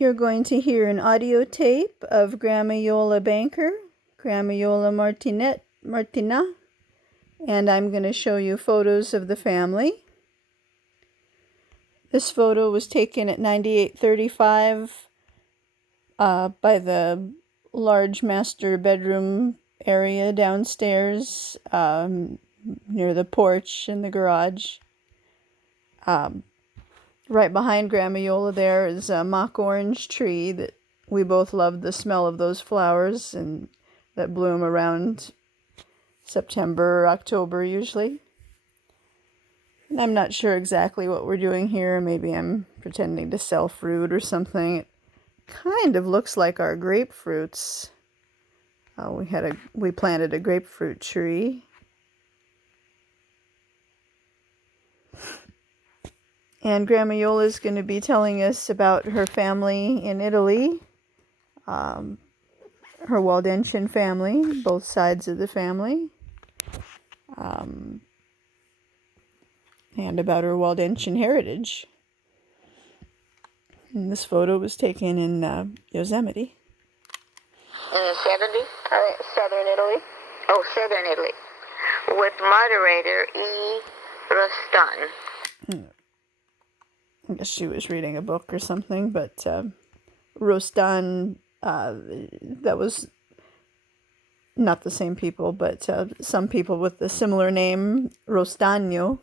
You're going to hear an audio tape of Grandma Iole Banker, Grandma Iole Martinat, and I'm going to show you photos of the family. This photo was taken at 9835 by the large master bedroom area downstairs, near the porch in the garage. Right behind Grandma Iole there is a mock orange tree that we both love the smell of those flowers and that bloom around September or October usually. And I'm not sure exactly what we're doing here. Maybe I'm pretending to sell fruit or something. It kind of looks like our grapefruits. We planted a grapefruit tree. And Grandma Iole is going to be telling us about her family in Italy, her Waldensian family, both sides of the family, and about her Waldensian heritage. And this photo was taken in Yosemite. In the 70s? Southern Italy. Oh, Southern Italy. With moderator E. Rostan. I guess she was reading a book or something, but Rostan, that was not the same people, but some people with the similar name, Rostagno,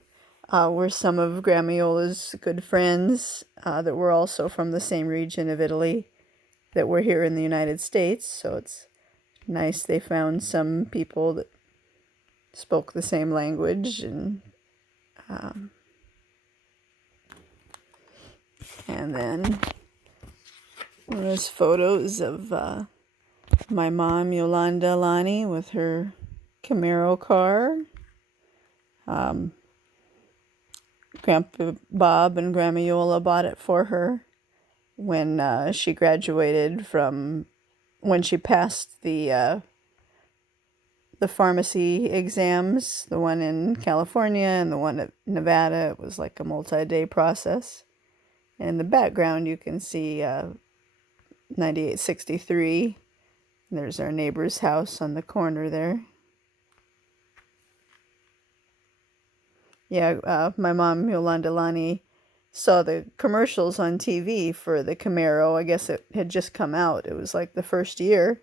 were some of Grandma Iole's good friends that were also from the same region of Italy that were here in the United States. So it's nice they found some people that spoke the same language. And then there's photos of my mom, Yolanda Lani, with her Camaro car. Grandpa Bob and Grandma Iole bought it for her when she graduated when she passed the pharmacy exams, the one in California and the one at Nevada. It was like a multi-day process. And in the background, you can see 9863. There's our neighbor's house on the corner there. Yeah, my mom, Yolanda Lani, saw the commercials on TV for the Camaro. I guess it had just come out. It was like the first year.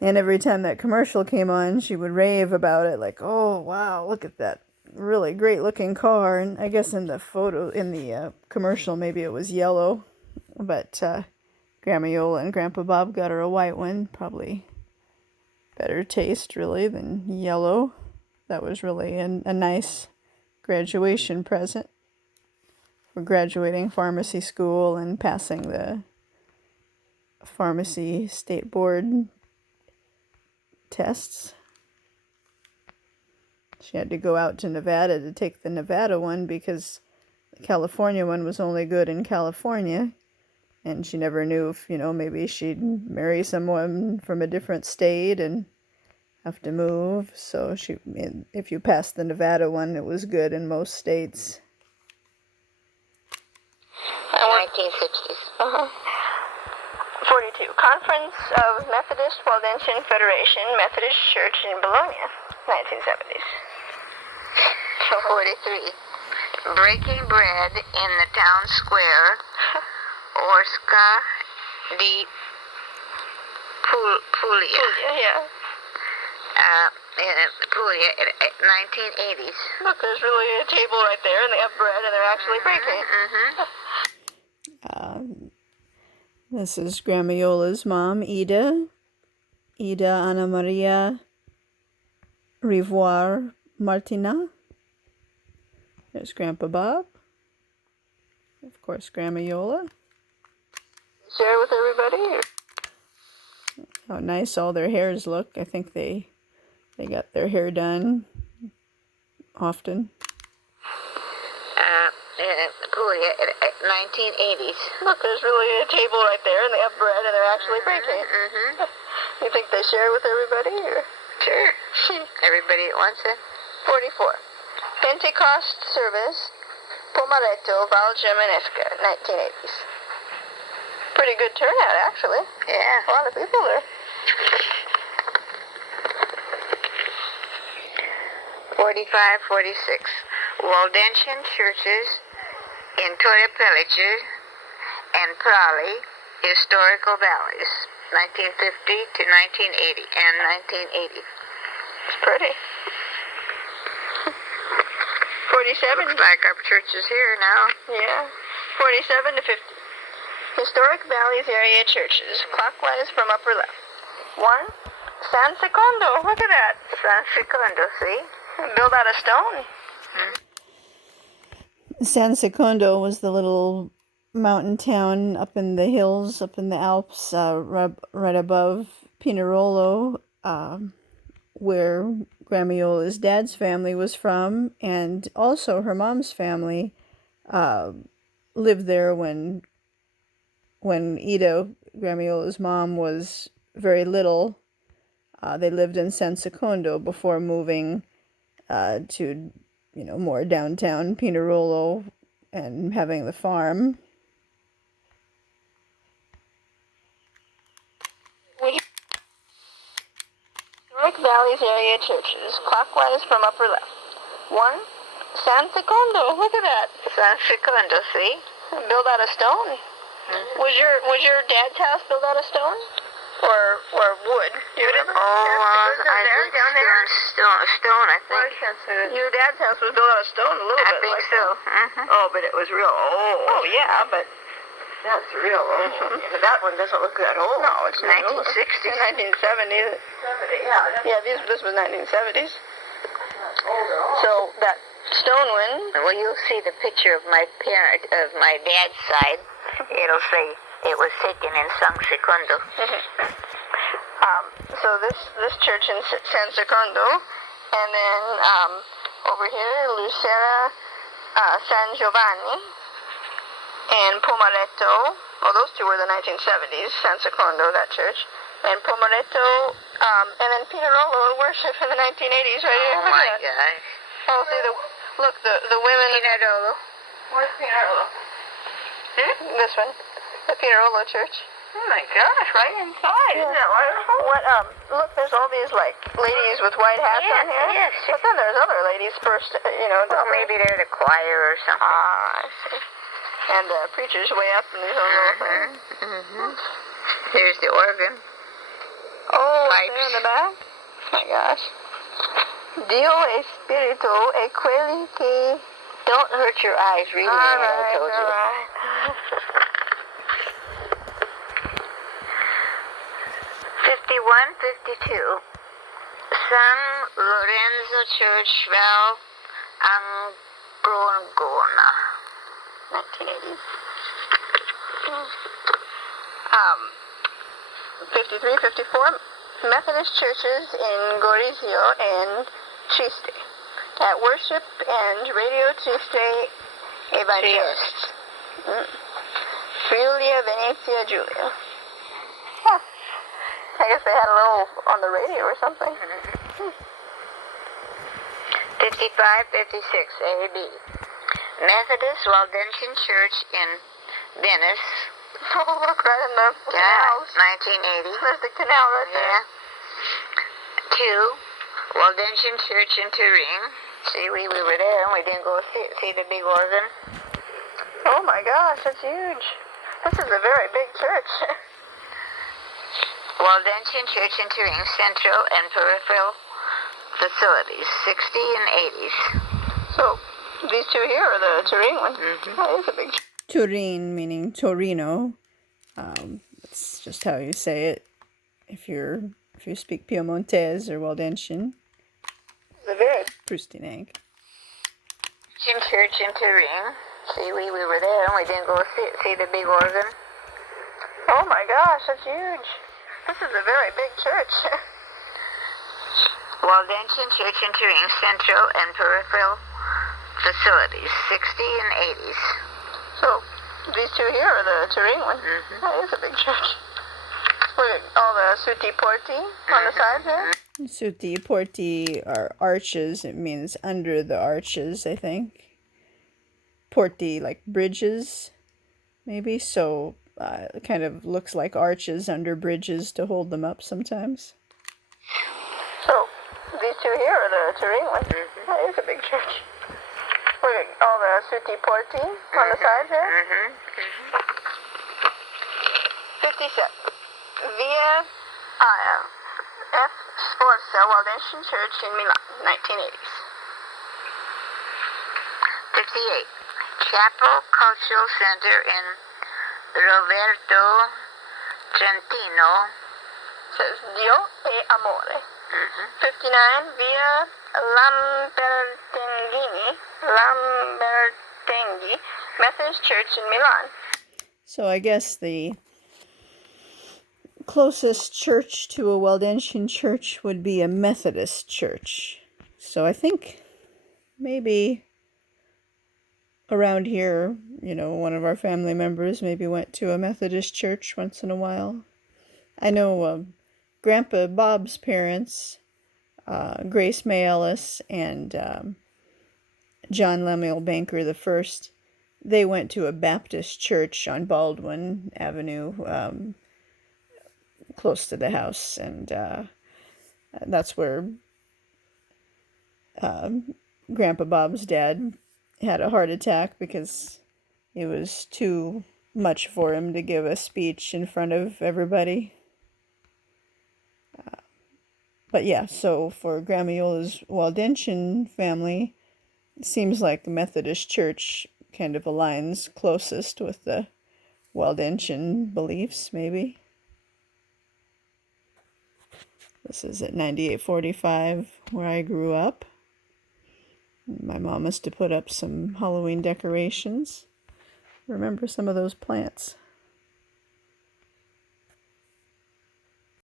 And every time that commercial came on, she would rave about it. Like, oh, wow, look at that really great looking car. And I guess in the commercial, maybe it was yellow, but Grandma Iole and Grandpa Bob got her a white one. Probably better taste really than yellow. That was really a nice graduation present for graduating pharmacy school and passing the pharmacy state board tests. She had to go out to Nevada to take the Nevada one because the California one was only good in California. And she never knew if, maybe she'd marry someone from a different state and have to move. So if you passed the Nevada one, it was good in most states. 1960s. 42. Conference of Methodist Waldensian Federation Methodist Church in Bologna. 1970s. 43. Breaking bread in the town square. Orska di Puglia. Yeah. Puglia, 1980s. Look, there's really a table right there, and they have bread, and they're actually breaking. This is Grandma Iole's mom, Ida Anna Maria Rivoire Martinat. There's Grandpa Bob. Of course, Grandma Iole. Share with everybody. How nice all their hairs look. I think they got their hair done often. Puglia, 1980s. Look, there's really a table right there, and they have bread, and they're actually breaking. You think they share with everybody? Or? Sure. Everybody wants it. 44. Pentecost service, Pomaretto, Val Germanesca, 1980s. Pretty good turnout, actually. Yeah. A lot of people there. 45, 46. Waldensian churches in Torrepellice and Prali, historical valleys, 1950 to 1980 and 1980. It's pretty. 47. Looks like our church is here now. Yeah. 47 to 50. Historic Valleys area churches, clockwise from upper left. 1. San Secondo. Look at that. San Secondo, see? Built out of stone. San Secondo was the little mountain town up in the hills, up in the Alps, right above Pinerolo, where Grandma Iole's dad's family was from, and also her mom's family lived there when Ida, Grandma Iole's mom, was very little. They lived in San Secondo before moving to, more downtown Pinerolo and having the farm. Historic Valleys area churches, clockwise from upper left. 1. San Secondo. Look at that. San Secondo, see? Built out of stone. Was your dad's house built out of stone? Or wood? Do you remember? I think down there? Stone, I think. Your dad's house was built out of stone a little bit. I think like so. Oh, but it was real old. Oh, yeah, but that's real old. That one doesn't look that old. No, it's 1960s. 1970s. 70, yeah. Yeah, this was 1970s. So that stone one. Well, you'll see the picture of my dad's side. It'll say it was taken in San Secondo. So this church in San Secondo, and then over here, Lucera, San Giovanni, and Pomaretto. Well, those two were the 1970s. San Secondo, that church, and Pomaretto, and then Pinerolo worship in the 1980s, right here. Oh my gosh! Oh, see the women. Pinerolo. Where's Pinerolo? This one, the Pinerolo church. Oh my gosh, right inside. Yeah. Isn't that wonderful? Look, there's all these ladies with white hats on here. Yes. But then there's other ladies first, Well, maybe they're the choir or something. Ah, I see. And the preacher's way up in these little things. Here's the organ. Oh, Pipes. there in the back? Oh my gosh. Dio Espiritu e quelli che... Don't hurt your eyes reading it, I told you. All right. 51, 52. San Lorenzo Church, Val Angrogona. 1980s. 53, 54. Methodist churches in Gorizio and Trieste. At Worship and Radio Trieste Evangelists. Friulia, Venezia, Giulia. Huh. I guess they had a little on the radio or something. 55, 56, A, B. Methodist Waldensian Church in Venice. Oh, look, right in the canals. 1980. There's the canal right there. Yeah. 2. Waldensian Church in Turin. See, we were there and we didn't go see the big organ. Oh my gosh, that's huge. This is a very big church. Waldensian Church in Turin, central and peripheral facilities, 60 and 80s. So, these two here are the Turin one. That is a big church. Turin meaning Torino. That's just how you say it if you speak Piemontese or Waldensian. The very Prustineg. Church in Turin. See, we were there and we didn't go see the big organ. Oh my gosh, that's huge. This is a very big church. Waldensian Church in Turin, central and peripheral facilities, 60 and 80s. So, these two here are the Turin one. That is a big church. Look at all the suti porti on the side here. Suti porti are arches. It means under the arches, I think. Porti, like bridges, maybe. So, kind of looks like arches under bridges to hold them up sometimes. So, these two here are the Turing ones. That is a big church. Look at all the Suti Porti on the side there. 57. Via Iole. F. Sforza, Waldensian Church in Milan, 1980s. 58. Chapel Cultural Center in Roberto Trentino. Says Dio e Amore. 59. Via Lambertenghi Methodist Church in Milan. So I guess the closest church to a Waldensian church would be a Methodist church. So I think maybe around here, one of our family members maybe went to a Methodist church once in a while. I know Grandpa Bob's parents, Grace May Ellis and John Lemuel Banker the First, they went to a Baptist church on Baldwin Avenue, close to the house, and that's where Grandpa Bob's dad had a heart attack because it was too much for him to give a speech in front of everybody. But yeah, so for Grandma Iole's Waldensian family, it seems like the Methodist Church kind of aligns closest with the Waldensian beliefs, maybe. This is at 9845, where I grew up. My mom must have put up some Halloween decorations. Remember some of those plants.